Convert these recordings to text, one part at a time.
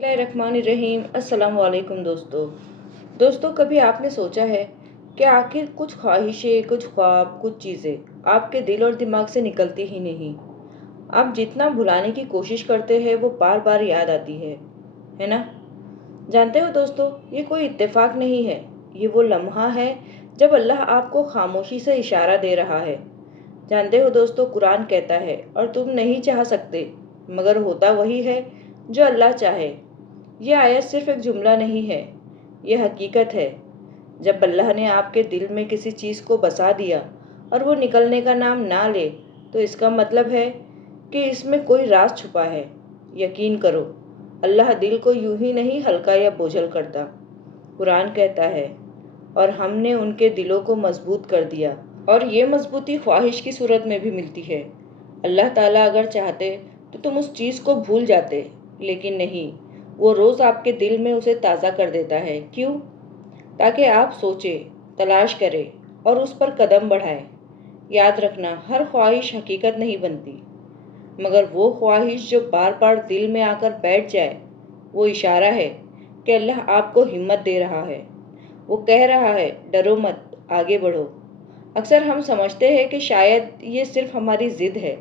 बिस्मिल्लाहिर्रहमानिर्रहीम। अस्सलाम वालेकुम दोस्तों, कभी आपने सोचा है कि आखिर कुछ ख्वाहिशें, कुछ ख्वाब, कुछ चीज़ें आपके दिल और दिमाग से निकलती ही नहीं। आप जितना भुलाने की कोशिश करते हैं वो बार बार याद आती है ना? जानते हो दोस्तों, ये कोई इत्तेफाक नहीं है। ये वो लम्हा है जब अल्लाह आपको खामोशी से इशारा दे रहा है। जानते हो दोस्तों, कुरान कहता है और तुम नहीं चाह सकते मगर होता वही है जो अल्लाह चाहे। ये आयत सिर्फ एक जुमला नहीं है, ये हकीकत है। जब अल्लाह ने आपके दिल में किसी चीज़ को बसा दिया और वो निकलने का नाम ना ले, तो इसका मतलब है कि इसमें कोई राज छुपा है। यकीन करो, अल्लाह दिल को यूं ही नहीं हल्का या बोझल करता। कुरान कहता है, और हमने उनके दिलों को मजबूत कर दिया। और ये मजबूती ख्वाहिश की सूरत में भी मिलती है। अल्लाह ताला अगर चाहते तो तुम उस चीज़ को भूल जाते, लेकिन नहीं, वो रोज़ आपके दिल में उसे ताज़ा कर देता है। क्यों? ताकि आप सोचें, तलाश करें और उस पर कदम बढ़ाएं। याद रखना, हर ख्वाहिश हकीकत नहीं बनती, मगर वो ख्वाहिश जो बार बार दिल में आकर बैठ जाए, वो इशारा है कि अल्लाह आपको हिम्मत दे रहा है। वो कह रहा है, डरो मत, आगे बढ़ो। अक्सर हम समझते हैं कि शायद ये सिर्फ हमारी ज़िद है,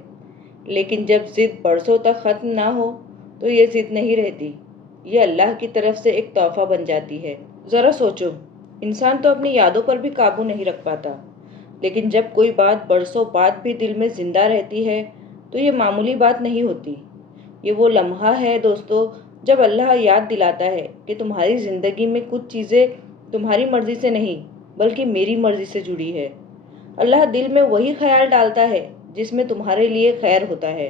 लेकिन जब ज़िद बरसों तक ख़त्म ना हो तो ये ज़िद नहीं रहती, ये अल्लाह की तरफ से एक तोहफा बन जाती है। ज़रा सोचो, इंसान तो अपनी यादों पर भी काबू नहीं रख पाता, लेकिन जब कोई बात बरसों बाद भी दिल में ज़िंदा रहती है तो ये मामूली बात नहीं होती। ये वो लम्हा है दोस्तों, जब अल्लाह याद दिलाता है कि तुम्हारी ज़िंदगी में कुछ चीज़ें तुम्हारी मर्ज़ी से नहीं बल्कि मेरी मर्ज़ी से जुड़ी है। अल्लाह दिल में वही ख्याल डालता है जिसमें तुम्हारे लिए खैर होता है।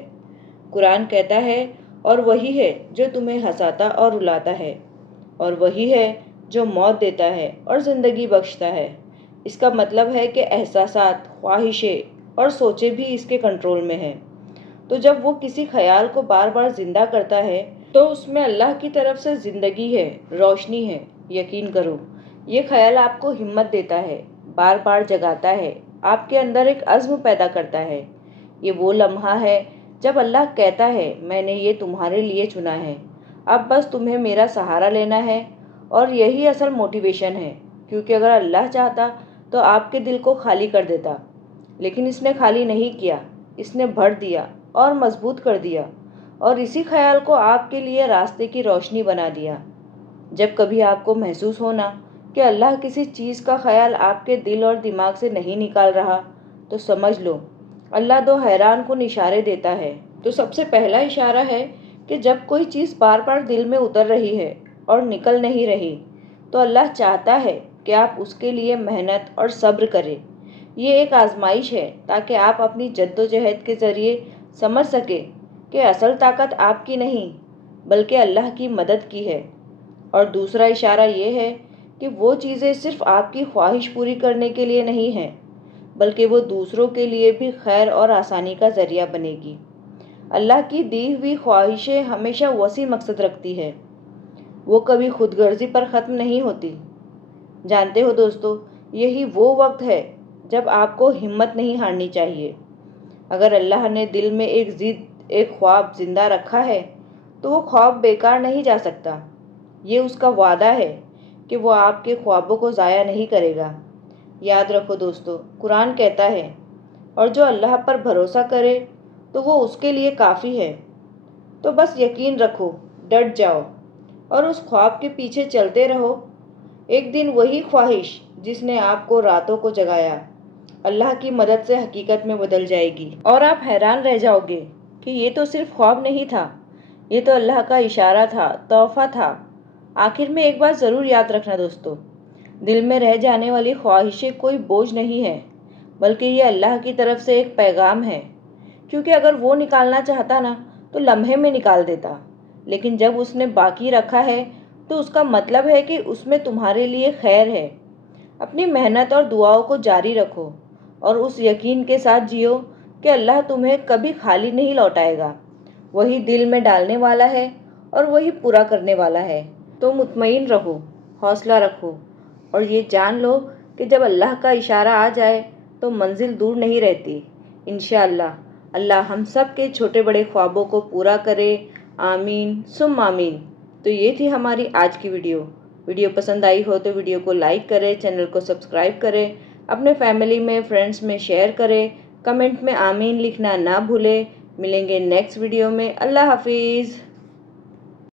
कुरान कहता है, और वही है जो तुम्हें हंसाता और रुलाता है, और वही है जो मौत देता है और ज़िंदगी बख्शता है। इसका मतलब है कि एहसासात, ख्वाहिशें और सोचें भी इसके कंट्रोल में हैं। तो जब वो किसी ख्याल को बार बार जिंदा करता है तो उसमें अल्लाह की तरफ से ज़िंदगी है, रोशनी है। यकीन करो, ये ख्याल आपको हिम्मत देता है, बार बार जगाता है, आपके अंदर एक अज़्म पैदा करता है। ये वो लम्हा है जब अल्लाह कहता है, मैंने ये तुम्हारे लिए चुना है, अब बस तुम्हें मेरा सहारा लेना है। और यही असल मोटिवेशन है, क्योंकि अगर अल्लाह चाहता तो आपके दिल को खाली कर देता, लेकिन इसने खाली नहीं किया, इसने भर दिया और मजबूत कर दिया, और इसी ख्याल को आपके लिए रास्ते की रोशनी बना दिया। जब कभी आपको महसूस होना कि अल्लाह किसी चीज़ का ख्याल आपके दिल और दिमाग से नहीं निकाल रहा, तो समझ लो अल्लाह दो हैरान कुन इशारे देता है। तो सबसे पहला इशारा है कि जब कोई चीज़ बार बार दिल में उतर रही है और निकल नहीं रही, तो अल्लाह चाहता है कि आप उसके लिए मेहनत और सब्र करें। ये एक आजमाइश है ताकि आप अपनी जद्दोजहद के ज़रिए समझ सकें कि असल ताकत आपकी नहीं बल्कि अल्लाह की मदद की है। और दूसरा इशारा ये है कि वो चीज़ें सिर्फ आपकी ख्वाहिश पूरी करने के लिए नहीं हैं, बल्कि वो दूसरों के लिए भी खैर और आसानी का ज़रिया बनेगी। अल्लाह की दी हुई ख्वाहिशें हमेशा वसी मकसद रखती है, वो कभी खुदगर्जी पर ख़त्म नहीं होती। जानते हो दोस्तों, यही वो वक्त है जब आपको हिम्मत नहीं हारनी चाहिए। अगर अल्लाह ने दिल में एक ज़िद, एक ख्वाब जिंदा रखा है, तो वो ख्वाब बेकार नहीं जा सकता। ये उसका वादा है कि वो आपके ख्वाबों को ज़ाया नहीं करेगा। याद रखो दोस्तों, कुरान कहता है, और जो अल्लाह पर भरोसा करे तो वो उसके लिए काफ़ी है। तो बस यकीन रखो, डट जाओ और उस ख्वाब के पीछे चलते रहो। एक दिन वही ख्वाहिश जिसने आपको रातों को जगाया, अल्लाह की मदद से हकीकत में बदल जाएगी, और आप हैरान रह जाओगे कि ये तो सिर्फ ख्वाब नहीं था, ये तो अल्लाह का इशारा था, तोहफा था। आखिर में एक बात ज़रूर याद रखना दोस्तों, दिल में रह जाने वाली ख्वाहिशें कोई बोझ नहीं है, बल्कि ये अल्लाह की तरफ से एक पैगाम है। क्योंकि अगर वो निकालना चाहता ना तो लम्हे में निकाल देता, लेकिन जब उसने बाकी रखा है तो उसका मतलब है कि उसमें तुम्हारे लिए खैर है। अपनी मेहनत और दुआओं को जारी रखो और उस यकीन के साथ जियो कि अल्लाह तुम्हें कभी खाली नहीं लौटाएगा। वही दिल में डालने वाला है और वही पूरा करने वाला है। तो मुतमईन रहो, हौसला रखो और ये जान लो कि जब अल्लाह का इशारा आ जाए तो मंजिल दूर नहीं रहती। इंशाअल्लाह अल्लाह हम सब के छोटे बड़े ख्वाबों को पूरा करे। आमीन सुम आमीन। تو یہ تھی ہماری آج کی ویڈیو پسند آئی ہو تو ویڈیو کو لائک کریں، چینل کو سبسکرائب کریں، اپنے فیملی میں فرینڈز میں شیئر کریں، کمنٹ میں آمین لکھنا نہ بھولیں۔ ملیں گے نیکسٹ ویڈیو میں۔ اللہ حافظ۔